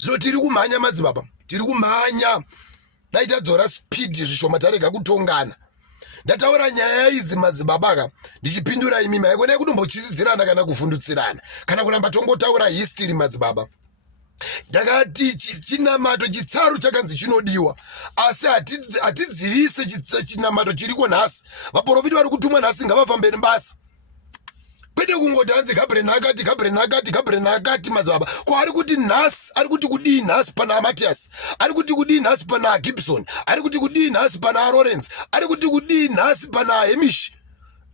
So tiri kumhanya madzibaba, tiri kumhanya. Dai tadzora speed zvishoma tarega kutongana. Ndataura nyaya idzi madzibaba ndichipindura imi maikona kutombochisidzirana kana kuvhundutsirana kana kuramba tongotaura history madzibaba. Ndakati chinamato chitsaru chakanzi chinodiwa asi hatidzivise chinamato chiriko nhasi. Vaprofiti vari kutumwa nhasi ngavafambeni basa. Kwete kungoti hanzi Gabriel nakati madzibaba. Ko ari kuti nhasi, ari kuti kudii nhasi pana Matias, ari kuti kudii nhasi pana Gibson, ari kuti kudii nhasi pana Lawrence, ari kuti kudii nhasi pana Hemish,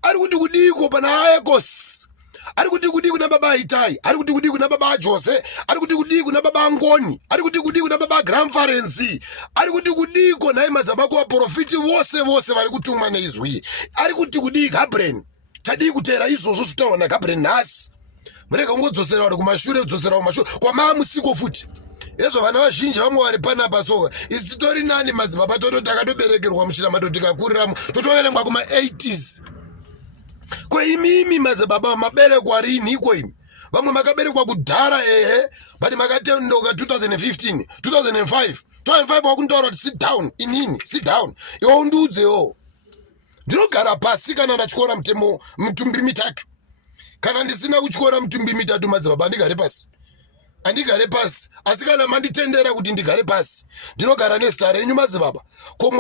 ari kuti kudii ko pana Aekos, ari kuti kudii kuna baba Itai, ari kuti kudii kuna baba Jose, ari kuti kudii kuna baba Ngoni, ari kuti kudii kuna baba Grandfarency, ari kuti kudii ko naye madzibaba ko vaprofiti vose vari kutumwa neizwi, ari kuti kudii Gabriel. Tadi kutera izvozvo zvitaura naGabriel nhasi. Mureka kungodzosera vari kumashure, kudzosera kumashure kwamamusiko futi. Ezvo vana vazhinji vamwe vari panapa so isitori nani madzibaba toto takatoberekerwa muchinamato tikakuriramo totoverengwa kuma80s. Ko imimi madzibaba maberekwa rini iko imi? Vamwe makaberekwa kudhara but makatendoka 2015, 2005 wakuntaura kuti sit down inini, sit down. Iwo undudzewo. Ndinogara pasi kana ndachikora mutemo mitumbi mitatu. Kana ndisina kuchikora mitumbi mitatu madzibaba ndigare pasi. Andigare pasi. Asi kana manditendera kuti ndigare pasi, ndinogara nezita renyu madzibaba. Ko